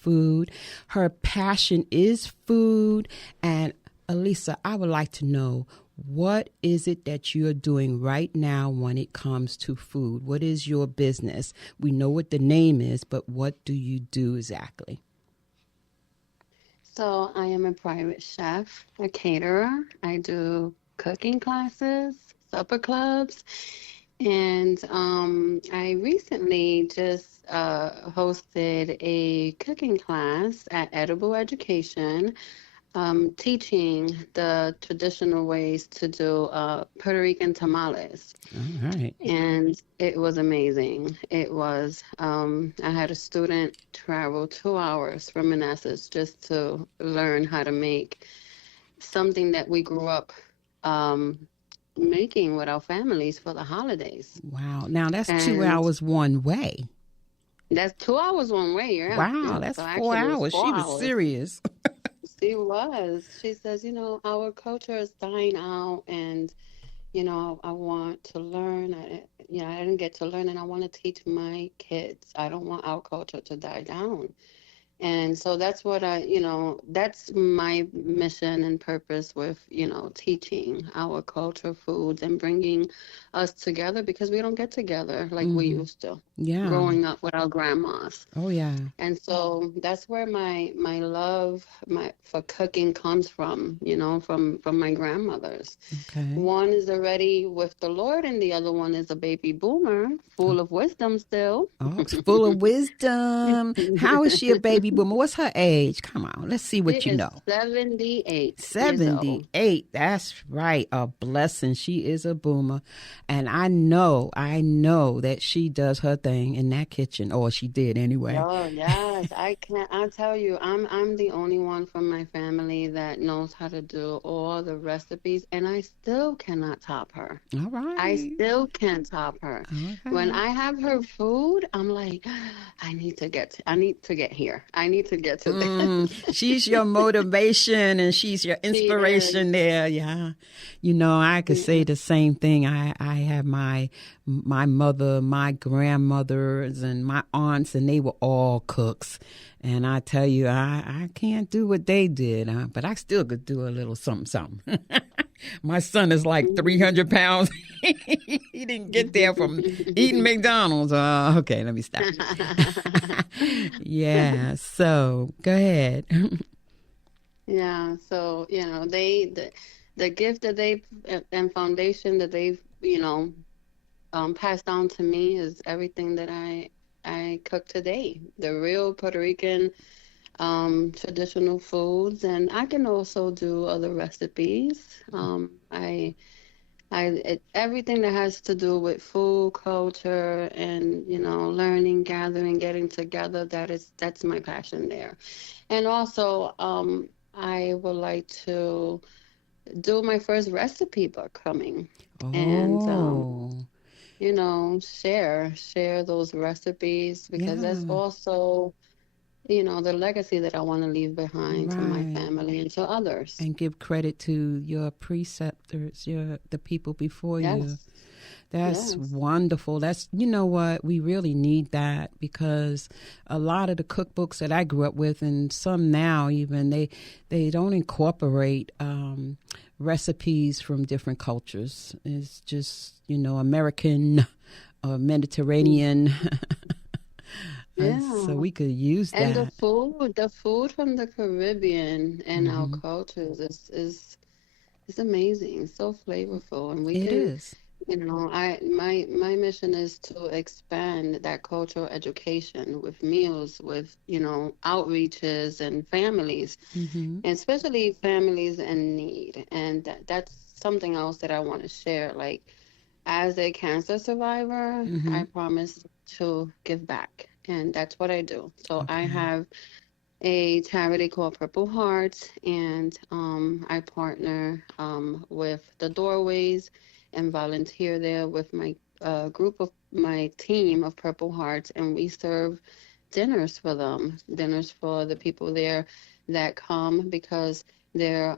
food. Her passion is food. And Elisa, I would like to know, what is it that you're doing right now when it comes to food? What is your business? We know what the name is, but what do you do exactly? So I am a private chef, a caterer. I do cooking classes, supper clubs, and I recently just hosted a cooking class at Edible Education, teaching the traditional ways to do Puerto Rican tamales. All right. And it was amazing. It was, I had a student travel 2 hours from Manassas just to learn how to make something that we grew up um, making with our families for the holidays. Wow. Now that's two And hours one way. that's 2 hours one way, yeah. Wow, Yeah. that's So four actually, it was hours. four She was hours. serious. She was. She says, our culture is dying out, and I want to learn. I didn't get to learn, and I want to teach my kids. I don't want our culture to die down. And so that's what that's my mission and purpose with, teaching our culture, foods, and bringing us together because we don't get together like we Hmm. used to Yeah. growing up with our grandmas. Oh, yeah. And so that's where my love my for cooking comes from, from my grandmothers. Okay. One is already with the Lord, and the other one is a baby boomer, Oh, full of wisdom still. oh, it's full of wisdom. How is she a baby boomer? What's her age? Come on, let's see She what you is know. 78 years old. 78. That's right. A blessing. She is a boomer. And I know that she does her thing in that kitchen, or she did anyway. Oh, yes. I can't. I'll tell you, I'm the only one from my family that knows how to do all the recipes, and I still cannot top her. All I right. still can't top her. When Okay. I have her food, I'm like, I need to get here. I need to get to this. She's your motivation and she's your She is. inspiration there. Yeah. I could say the same thing. I have my mother, my grandmothers, and my aunts, and they were all cooks. And I tell you, I can't do what they did, but I still could do a little something, something. My son is like 300 pounds. He didn't get there from eating McDonald's. Okay, let me stop. Yeah, so go ahead. Yeah, so the gift that they and foundation that they've passed down to me is everything that I cook today. The real Puerto Rican traditional foods, and I can also do other recipes. Everything that has to do with food, culture, and learning, gathering, getting together. That's my passion there. And also, I would like to do my first recipe book coming, and Oh, share those recipes because that's yeah, also the legacy that I want to leave behind to my right. family and to others. And give credit to your preceptors, the people before you. Yes, That's yes. wonderful. You know what, we really need that because a lot of the cookbooks that I grew up with, and some now even, they don't incorporate recipes from different cultures. It's just, American or Mediterranean. And so Yeah. we could use And the that. food, the food from the Caribbean and our Hmm. cultures is amazing, so flavorful, and we It can, is. my mission is to expand that cultural education with meals, with outreaches and families, Hmm. and especially families in need, and that's something else that I want to share. Like as a cancer survivor, Hmm. I promise to give back, and that's what I do. So I Okay. have a charity called Purple Hearts, and I partner with the Doorways and volunteer there with my group of my team of Purple Hearts, and we serve dinners for them, dinners for the people there that come because they're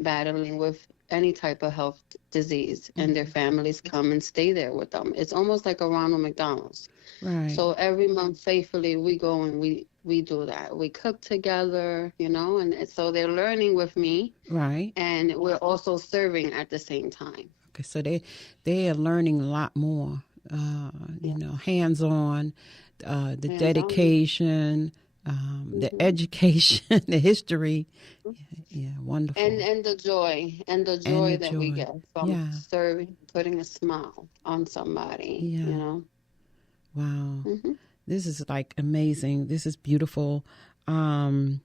battling with any type of health disease, and their Hmm. families come and stay there with them. It's almost like a Ronald McDonald's. Right. So every month, faithfully, we go and we do that. We cook together, and so they're learning with me, Right. and we're also serving at the same time. Okay, so they are learning a lot more, Yeah. hands on, the Hands on. dedication, the Hmm. education, the history. Yeah, And wonderful. and the joy and the And the joy that we joy. get from Yeah, serving, putting a smile on somebody, yeah. Wow. Hmm. This is like amazing. This is beautiful. Um,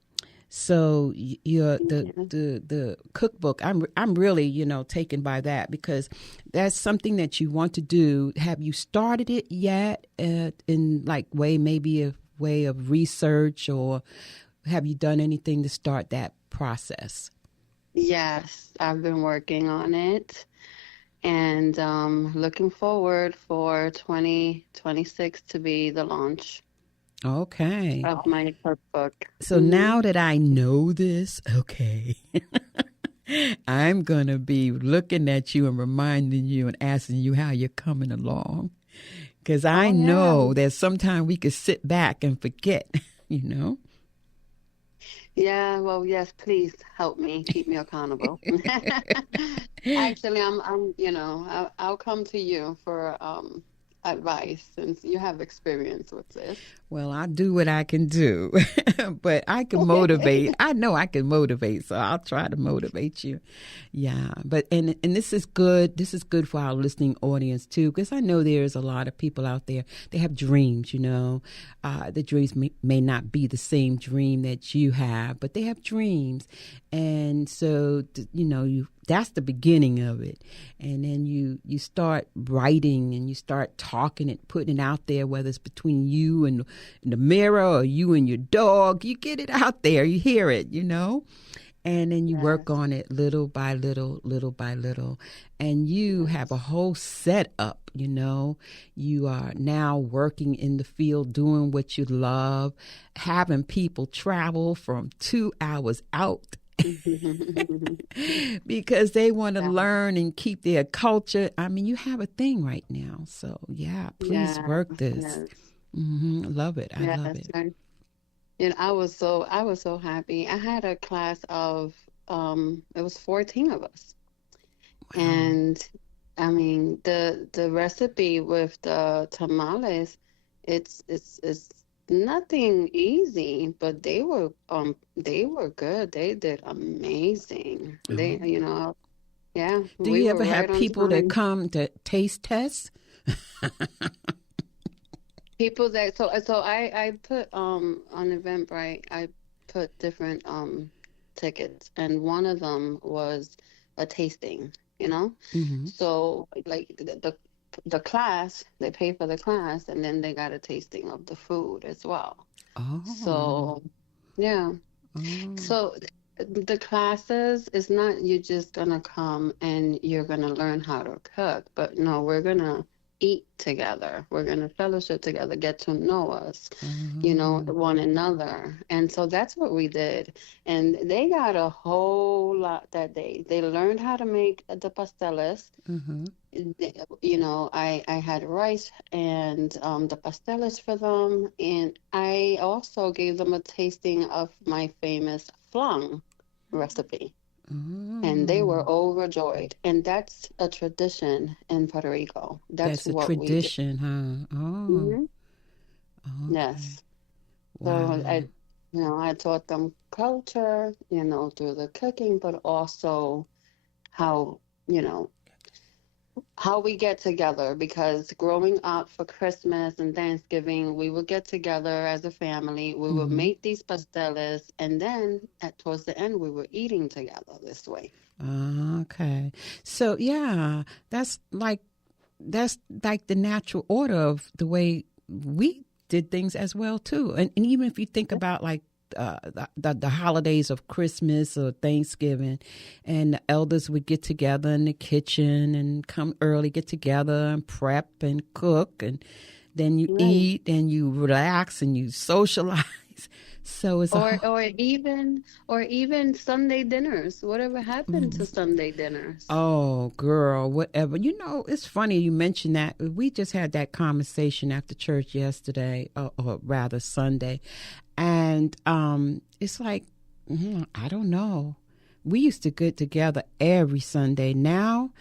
so your Yeah. the cookbook, I'm really, taken by that, because that's something that you want to do. Have you started it yet, in like maybe a way of research, or have you done anything to start that process? Yes, I've been working on it, and looking forward for 2026 to be the launch Okay. of my cookbook. So now that I know this, okay, I'm going to be looking at you and reminding you and asking you how you're coming along. Because I Oh yeah. know that sometimes we could sit back and forget, you know? Yeah, well, yes, please help me, keep me accountable. Actually, I'll come to you for advice since you have experience with this. Well, I do what I can do, but I can motivate. I know I can motivate, so I'll try to motivate you. Yeah, but and this is good. This is good for our listening audience too, because I know there's a lot of people out there. They have dreams, the dreams may not be the same dream that you have, but they have dreams, and so that's the beginning of it. And then you start writing and you start talking it, putting it out there, whether it's between you and the mirror or you and your dog. You get it out there, you hear it, and then you work Yes, on it little by little, little by little. And you have a yes, whole setup, You are now working in the field, doing what you love, having people travel from 2 hours out because they want to yeah, learn and keep their culture. I mean, you have a thing right now. So, yeah, please yeah, work this. yes, Love it. I love yes. it. I was so happy. I had a class of it was 14 of us. Wow. And I mean the recipe with the tamales, it's nothing easy, but they were good. They did amazing. They, Oh. yeah, Do we you were ever right have on people that time. come to taste test? People that so I put on Eventbrite, I put different tickets, and one of them was a tasting, you know. Mm-hmm. So like the class, they pay for the class, and then they got a tasting of the food as well. Oh. So yeah. Oh. So the classes is not you just gonna come and you're gonna learn how to cook, but no, we're gonna eat together. We're gonna fellowship together, get to know us, Oh. one another. And so that's what we did. And they got a whole lot that day. They learned how to make the pasteles. Mm-hmm. I had rice and the pasteles for them, and I also gave them a tasting of my famous flan recipe, and they Oh. were overjoyed. And that's a tradition in Puerto Rico. That's That's a what we do. tradition, huh? Oh. Hmm. Okay. Yes. So Wow. I taught them culture, through the cooking, but also how, you know, how we get together, because growing up for Christmas and Thanksgiving, we would get together as a family. We would Mm-hmm. make these pasteles, and then towards the end, we were eating together this way. Okay. So yeah, that's like the natural order of the way we did things as well too. And even if you think about like the holidays of Christmas or Thanksgiving, and the elders would get together in the kitchen and come early, get together and prep and cook, and then you Right. eat and you relax and you socialize. So it's or even Sunday dinners. Whatever happened to Sunday dinners? Oh, girl, whatever. It's funny you mentioned that. We just had that conversation after church yesterday, or rather Sunday. And it's like, I don't know. We used to get together every Sunday. Now,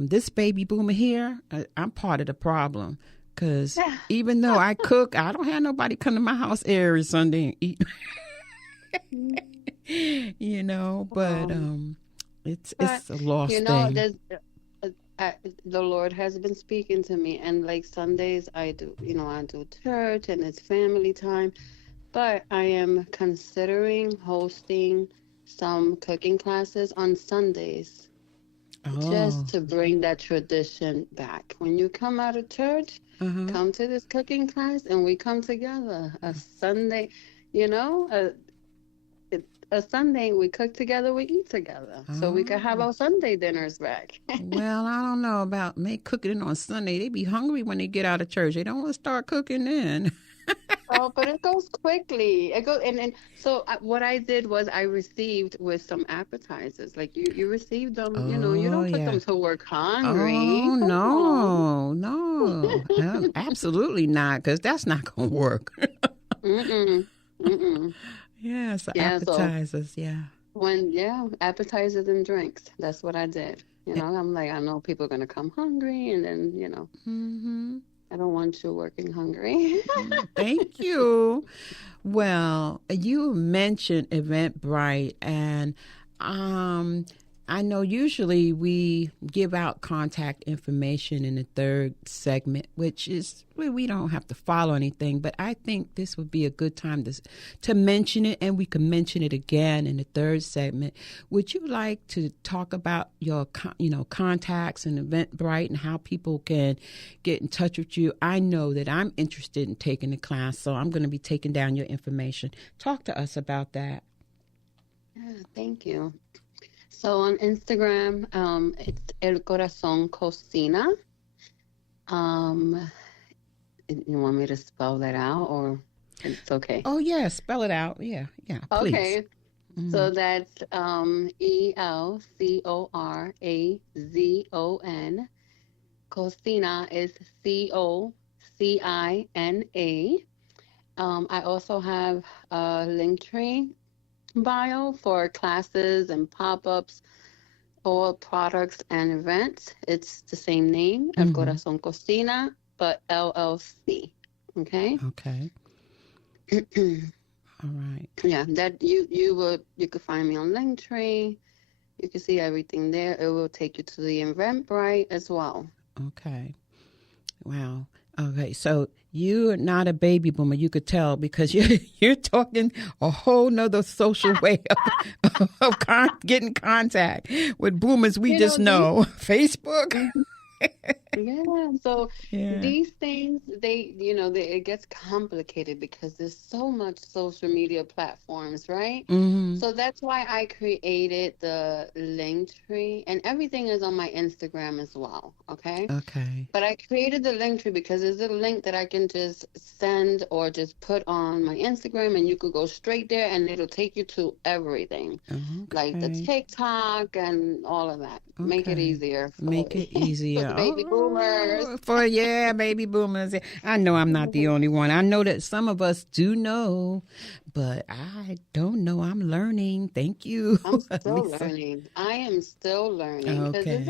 this baby boomer here, I'm part of the problem. Because even though I cook, I don't have nobody come to my house every Sunday and eat. But it's a lost thing. The Lord has been speaking to me, and like Sundays I do church and it's family time, but I am considering hosting some cooking classes on Sundays, just to bring that tradition back. When you come out of church, come to this cooking class and we come together. A Sunday, a Sunday we cook together, we eat together, so we can have our Sunday dinners back. Well, I don't know about me cooking on Sunday. They be hungry when they get out of church. They don't want to start cooking then. Oh, but it goes quickly. And so what I did was I received with some appetizers. Like you received them, you don't put them to work hungry. Oh, no, absolutely not, because that's not going to work. Yeah, so appetizers, appetizers and drinks. That's what I did. I'm like, I know people are going to come hungry, and then, I don't want you working hungry. Thank you. Well, you mentioned Eventbrite, and I know usually we give out contact information in the third segment, which is we don't have to follow anything, but I think this would be a good time to mention it, and we can mention it again in the third segment. Would you like to talk about your contacts and Eventbrite and how people can get in touch with you? I know that I'm interested in taking the class, so I'm going to be taking down your information. Talk to us about that. Yeah, thank you. So on Instagram, it's El Corazón Cocina. You want me to spell that out, or it's okay? Oh, yeah, spell it out. Yeah, please. Okay. So that's ELCORAZON. Cocina is COCINA. I also have a Linktree bio for classes and pop-ups, all products and events. It's the same name, El Corazón Cocina, but LLC. Okay. All right. Yeah, that you could find me on Linktree. You can see everything there. It will take you to the Eventbrite as well. Okay. Wow. Okay, so you're not a baby boomer. You could tell because you're talking a whole nother social way of getting contact with boomers. We just know Facebook. Yeah. So these things, it gets complicated because there's so much social media platforms, right? So that's why I created the Linktree, and everything is on my Instagram as well. Okay. But I created the Linktree because it's a link that I can just send or just put on my Instagram, and you could go straight there, and it'll take you to everything, like the TikTok and all of that. Make it easier. Make it easier. For the baby boomers. Baby boomers. I know I'm not the only one. I know that some of us do know, but I don't know. I'm learning. Thank you. I'm still learning. I am still learning. Okay.